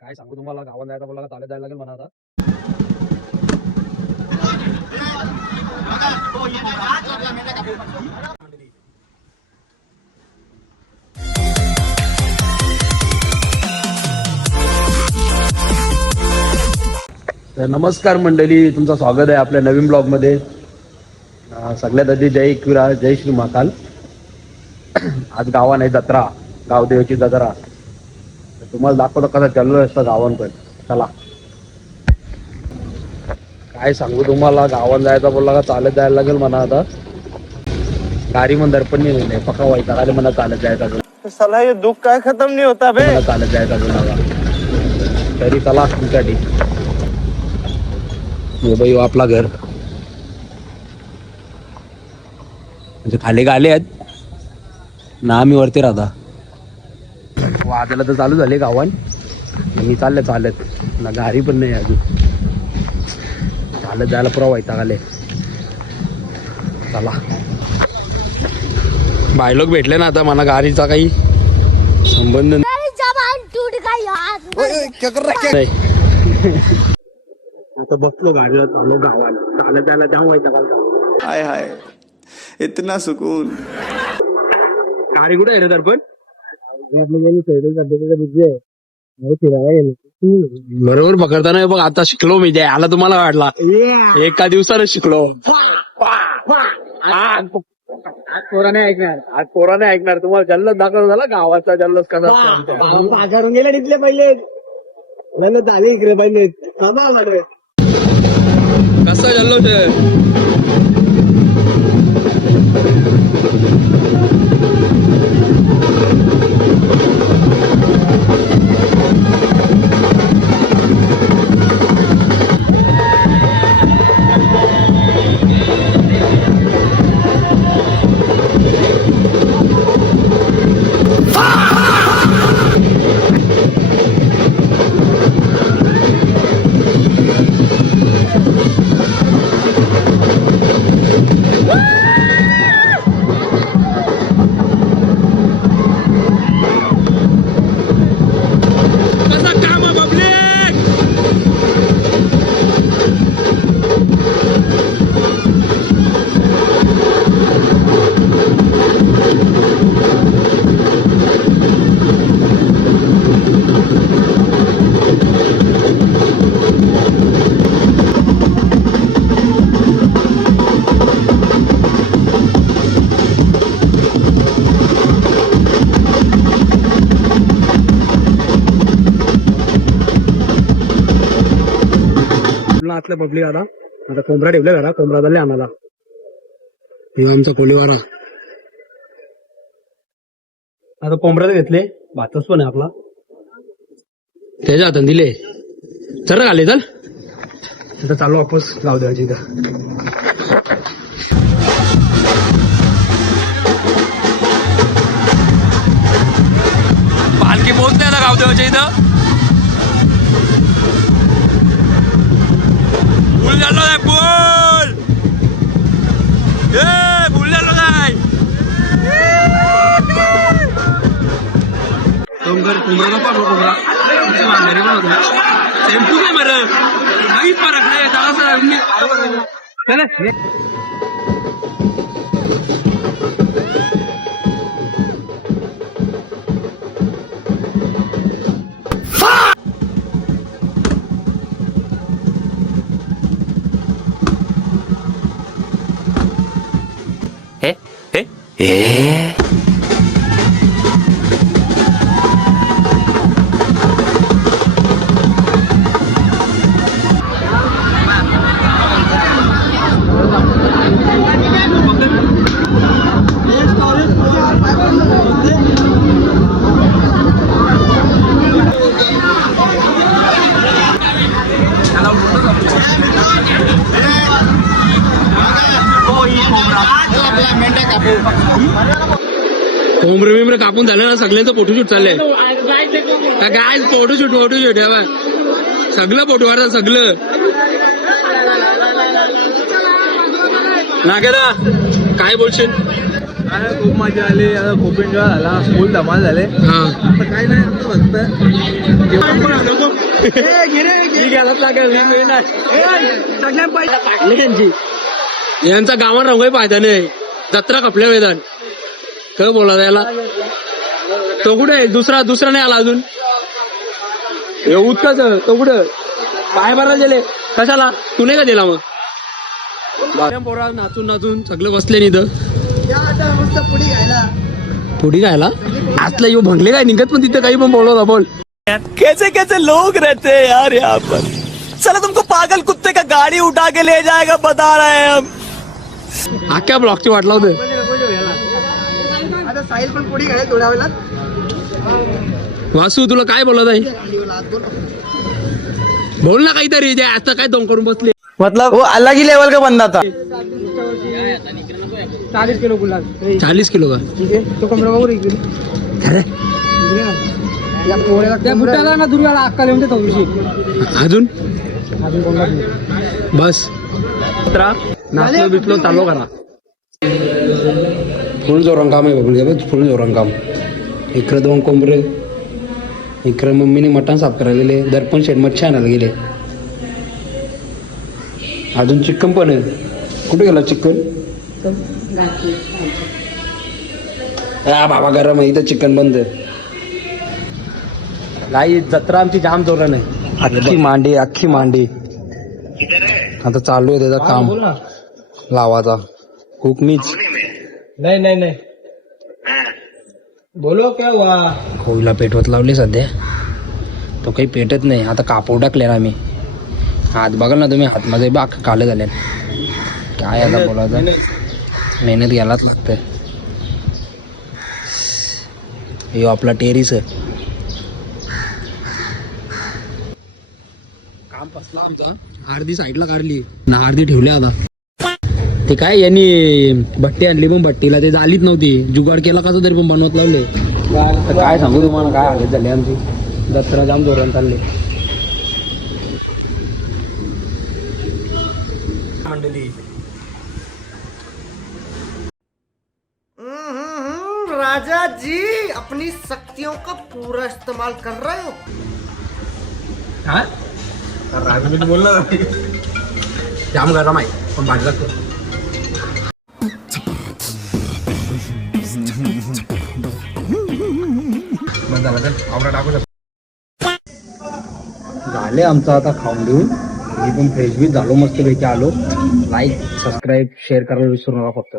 काय सांगू तुम्हाला, गावात जायचं बोला चालत जायला लागेल म्हणा आता. तर नमस्कार मंडळी, तुमचं स्वागत आहे आपल्या नवीन ब्लॉगमध्ये. सगळ्यात आधी जय एकविरा, जय श्री महाकाल. आज गावान आहे जत्रा, गावदेवाची जत्रा. तुम्हाला दाखवतो कसा चालू असतं गावान. पण चला, काय सांगू तुम्हाला, गावात जायचा बोलला का चालत जायला लागेल म्हणा आता. गाडी पण दर्पण नाही, पक्का व्हायचा आले म्हणा चालत जायचा. साला ये दुख काय खत्म नहीं होता बे. मला चालत जायचा बोला तरी चला तुमच्यासाठी. हे बाई आपला घर म्हणजे खाली गाले आहेत ना, आम्ही वरती राहता. वाजायला तर चालू झाले गावान. मी चालले चालत ना, गाडी पण नाही अजून. चालत जायला पुरा व्हायचा गाले. चला, बायलोक भेटले ना आता, मला गाडीचा काही संबंध नाही. आता बसलो गाडीला, चाललो गावात. चालत जायला जाऊ व्हायचा का. हाय हाय इतना सुकून. गाडी कुठे आहे रे दर्पण. बरोबर पकडताना बघ. आता शिकलो मी, आला तुम्हाला वाटला एका दिवसानं शिकलो. आज पोराने ऐकणार, आज पोराने ऐकणार. तुम्हाला जल्लोष दाखवला झाला गावाचा जल्लोष कसा करून गेला तिथले पहिले झाले इकडे पहिले कसा जल्लोष आहे. आतल्या पब्लिक आता कोंबडा ठेवले घरा. कोंबडा झाले आम्हाला. आमचा कोळीवारा आता कोंबड्यात घेतले. भातच पण आहे आपला, त्याच्या हातात दिले. चल आले, चल आता चालू वापस गाव द्यायची. इथं पालखी पोहोचते ना गाव देवाच्या इथं. पूल झालो नाही, पूल पूल झालो नाही. कोंबडा नको कोंबडा घरी पण होतो. टेम्पू नाही बरं, काही फरक नाही. कोंबडे बिंबडे कापून झाले ना, सगळ्यांचं फोटोशूट चाललंय. काय फोटोशूट सगळं फोटो काढतात सगळं. ना काय बोलशील. खूप मजा आली. आता खूप एन्जॉय झाला. फुल धमाल झाले. हा आता काय नाही, फक्त यांचा गावात रंगही फायदा नाही. जत्रा कपल्या वेदान काय बोला याला. तो कुठे आहे? दुसरा नाही आला अजून. उत्काच तो कुठं पाय मारा गेले कशाला? तू नाही का दिला मग? पोरा नाचून सगळे बसले इथं पुढी खायला. आतला येऊ भंगले काय निघत पण तिथे काही पण बोलवता बोल. कैसे कैसे लोग रहते हैं यार यहाँ पर. चलो तुमको पागल कुत्ते का गाड़ी उठा के ले जाएगा बता रहे हैं हम. अख्ख्या ब्लॉकची वाट लावते. आता साहिल पण पुढे घ्यायला थोड्या वेळात. वासू तुला काय बोलत आहे? बोल ना काहीतरी. जे आता काय दम करून बसले. मतलब वो अलग ही लेवल का बंदा था. 40 किलो गुलाब. 40 किलो का? तो कमरा बघू रे. अरे या पोळ्याला त्या बुटाला ना दुर्गाला अक्काल येऊन थोडीशी अजून अजून कोणला बस नाचलो बिचलो चालू करा. फुल जोरान काम आहे बघ. फुल जोरान काम. इकडे 2 कोंबरे. इकडे मम्मीने मटण साफ करायला गेले. दर्पण शेड मच्छी आणायला गेले. अजून चिकन पण आहे. कुठे गेला चिकन? बाबा गरम आहे इथं. चिकन बंद आहे. गाई जत्रा आमची जाम जोरान आहे. अख्खी मांडी. आता चालू आहे त्याचं काम लावाचा. हुक मीच नाही बोलो क्या हुआ. होईला पेटवत लावले सध्या. तो काही पेटत नाही. आता कापूर टाकले ना आम्ही. हात बघाल ना तुम्ही. हात माझे बाक काले झाले. काय आता बोलायचं. मेहनत घ्यायलाच लागतंय. हे आपला टेरिस आहे. काम फसला आमचा. अर्धी साईडला काढली ना अर्धी ठेवली. आता ते काय यांनी भट्टी आणली पण भट्टीला ते झालीच नव्हती. जुगाड केला कसं तरी पण बनवत लावले. तर काय सांगू तुम्हाला. काय हालत झाली आमची. जत्रा जाम जोरान चालले. मंडळी राजा जी अपनी शक्तियों का पूरा इस्तेमाल कर रहे हो. जाम गरम आहे पण भाजी लागतो. झाले आमचं आता खाऊन देऊन. मी पण फ्रेश बी झालो. मस्तपैकी आलो. लाईक सबस्क्राईब शेअर करायला विसरू नका फक्त.